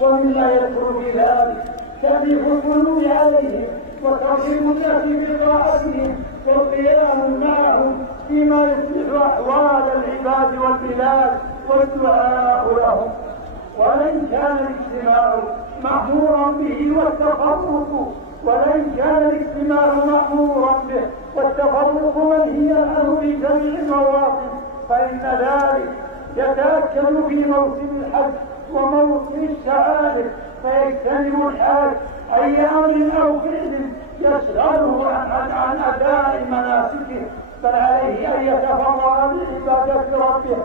ومما يذكر في ذلك تأليف القلوب عليهم وترغيب الناس بطاعتهم والقيام معهم فيما يصلح أحوال العباد والبلاد والدعاء لهم. ولن كان الاجتماع مأمورا به والتفرق منهيا عنه في جميع المواطن، فإن ذلك يتأكد في موسم الحج وموسم الشعائر، فيجتنب الحاج أي أمر أو فعل يشغله عن أداء مناسكه، بل عليه أن يتفرغ لعبادة ربه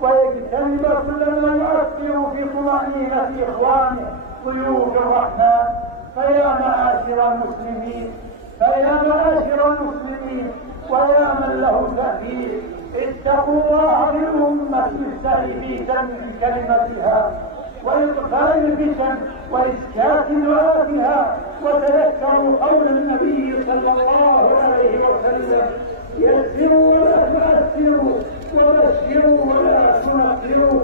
ويجتنب كل ما يؤثر في طمأنينة إخوانه ضيوف الرحمن. فيا معاشر المسلمين ويا من له تأثير، اتقوا الله بالأمة مستعيبين من كلمتها وإطفاء الفتن وإسكات دعاتها، وتذكروا قول النبي صلى الله عليه وسلم: يسروا ولا تؤثروا وبشروا ولا تنفروا.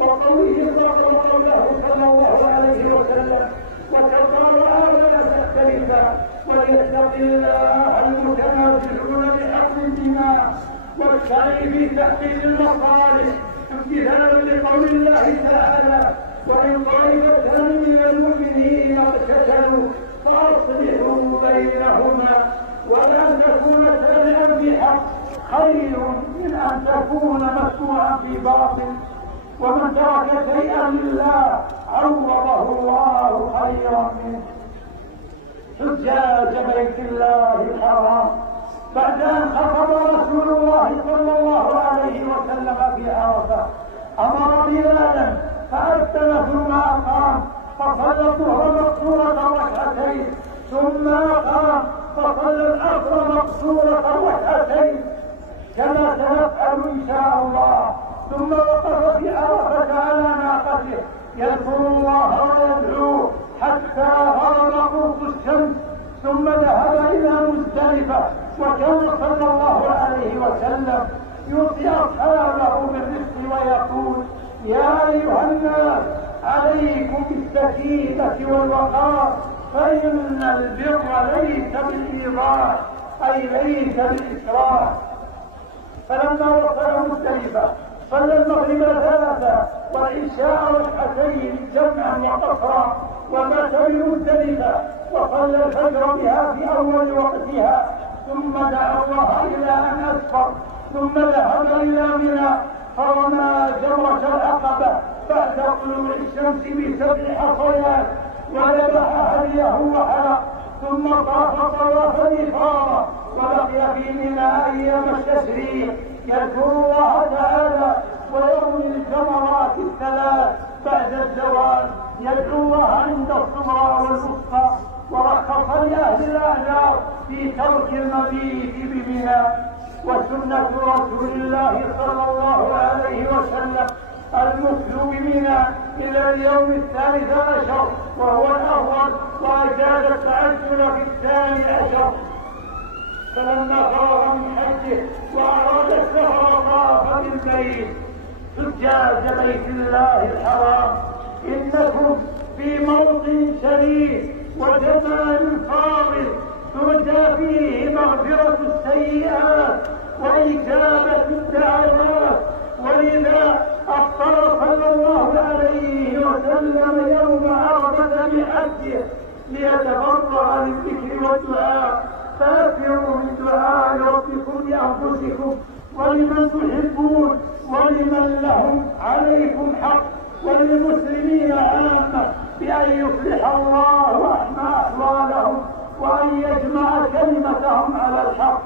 وقوله صلى الله عليه وسلم: وتضرعا ولا تختلفا وليتق الله المتنازلون بحق الدماء والسعي في تحقيق المصالح امتثالا لقول الله تعالى: وإن طائفتان من المؤمنين اقتتلوا فأصلحوا بينهما ولا تكون تابعا بحق خير من أن تكون متبوعا في باطل، ومن ترك شيئا لله عوضه الله خيرا منه. حجاج بيت الله الحرام، بعد أن خطب رسول الله صلى الله عليه وسلم في عرفة أمر بلالا فأذن ثم أقام فصلى الظهر مقصورة ركعتين، ثم أقام فصلى العصر مقصورة ركعتين كما سنفعل إن شاء الله، ثم وقف في عرفة على ناقته يذكر الله ويدعوه حتى غرب قرص الشمس، ثم ذهب إلى مزدلفة. وكان صلى الله عليه وسلم يوصي أصحابه بالرفق ويقول: يا أيها الناس عليكم بالسكينة والوقار، فإن البر ليس بالإيضاح أي ليس بالإسراف. فلما وصل مزدلفة صلى المغرب ثلاثة والعشاء ركعتين جمعا وقصرا، ومات بمزدلفة وصلى الفجر بها في أول وقتها، ثم دعا الله إلى أن أسفر، ثم ذهب إلى منى فرمى جمرة العقبة بعد طلوع الشمس ب7 حصيات وذبح هديه وحلق، ثم طاف طواف الإفاضة ولقي في منى أيام التشريق يذكر الله تعالى ويرمي الجمرات الثلاث بعد الزوال، يدعو الله عند الصغرى والوسطى، ورخص لأهل الأعذار في ترك المبيت بمنى. وسنة رسول الله صلى الله عليه وسلم المكث بمنى إلى اليوم 13 وهو الأفضل، وأجاد التعجل في 12. فلما فرغ من حجه وأراد السفر طاف بالبيت. حجاج بيت الله الحرام، إنكم في موطن شريف وجمال فاضل ترجى فيه مغفرة السيئات وإجابة الدعوات، ولذا أفطر صلى الله عليه وسلم يوم عرفة بحجه ليتفرغ للذكر والدعاء. فأكثروا من دعاء ربكم لأنفسكم ولمن تحبون ولمن لهم عليكم حق وللمسلمين عامة بأن يصلح الله أحوالهم وأن يجمع كلمتهم على الحق.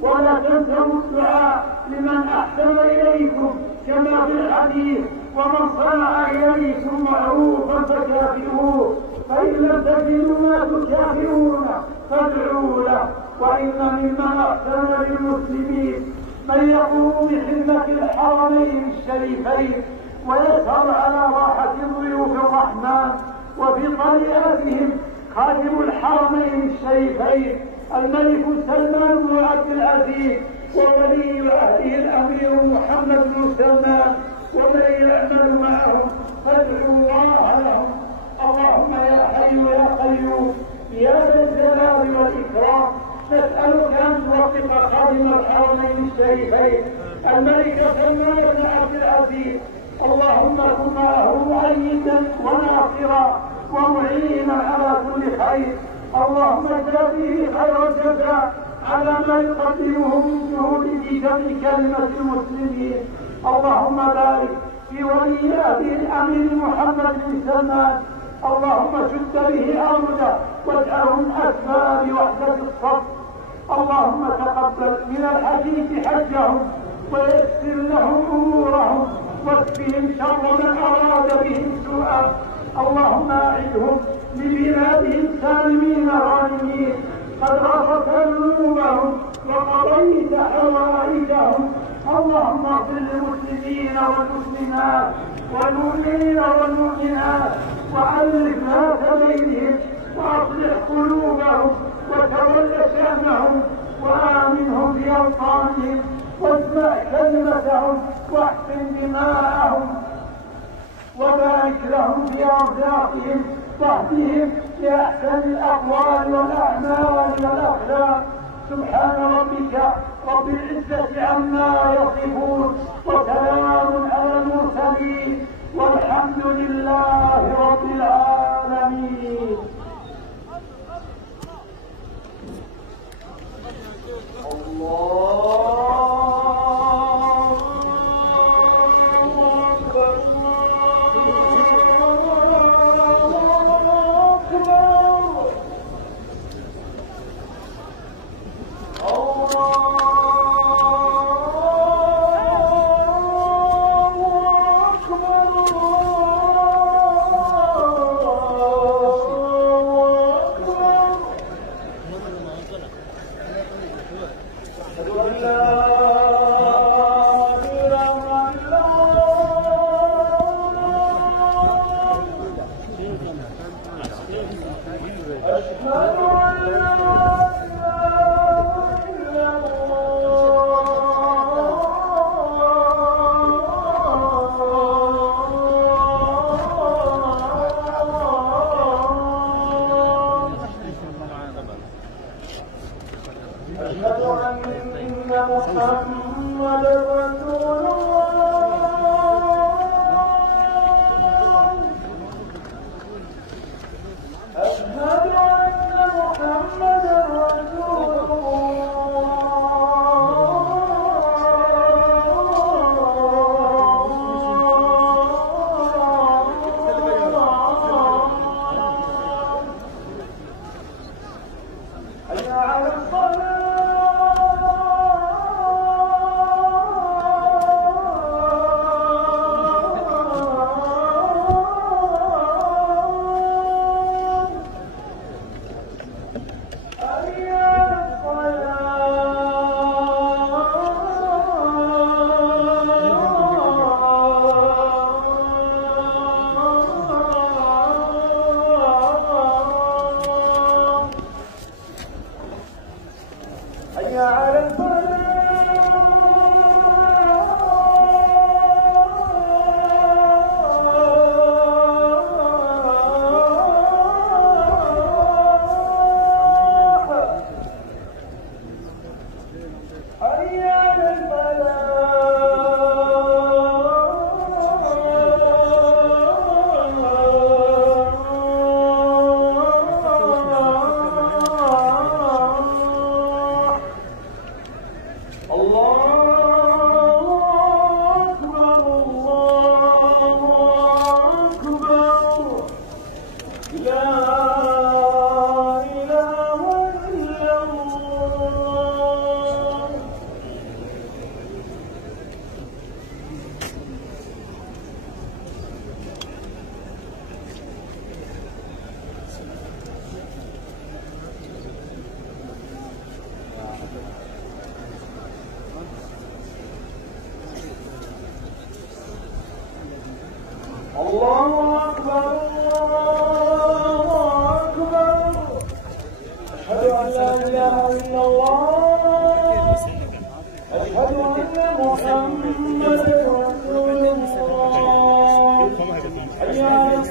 ولا تنسوا الدعاء لمن أحسن إليكم كما في الحديث: ومن صنع إليكم معروفا فكافئوه، فإن لم تجدوا ما تكافئون فادعوا له. وإن ممن أحسن للمسلمين من يقوم بخدمة الحرمين الشريفين ويسهر على راحة ضيوف الرحمن، وفي طريقتهم خادم الحرمين الشريفين الملك سلمان بن عبد العزيز وولي عهده الأمير محمد بن سلمان ومن يعمل معهم فادعوا الله لهم. اللهم يا حي يا قيوم يا ذا الجلال والإكرام نسألك أن توفق خادم الحرمين الشريفين الملك سلمان بن عبد العزيز، اللهم كن معه مؤيدا وناصرا ومعينا على كل خير، اللهم جازيه خير الجزاء على ما يقدمه من جهود في جمع كلمة المسلمين. اللهم بارك في ولي أبي الأمير محمد بن سلمان، اللهم شد به أرجه واجعله من أسباب وحدة الصف. اللهم تقبل من الحديث حجهم ويسر لهم أمورهم واكفهم شر من أراد بهم سوءا. اللهم أعدهم لبلادهم سالمين غانمين قد غفرت ذنوبهم وقضيت حوائجهم. اللهم اغفر للمسلمين والمسلمات والمؤمنين والمؤمنات وألف ذات بينهم وأصلح قلوبهم وتول شأنهم وآمنهم في أوطانهم واسمع كلمتهم واحسن دماءهم وبارك لهم في أرزاقهم واهدهم لأحسن الأقوال والأعمال والأخلاق. سبحان ربك رب العزة عما يصفون وسلام على المرسلين والحمد لله رب العالمين.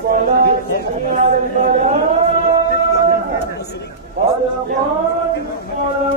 الصلاة حي على الفلاح قد قامت الصلاة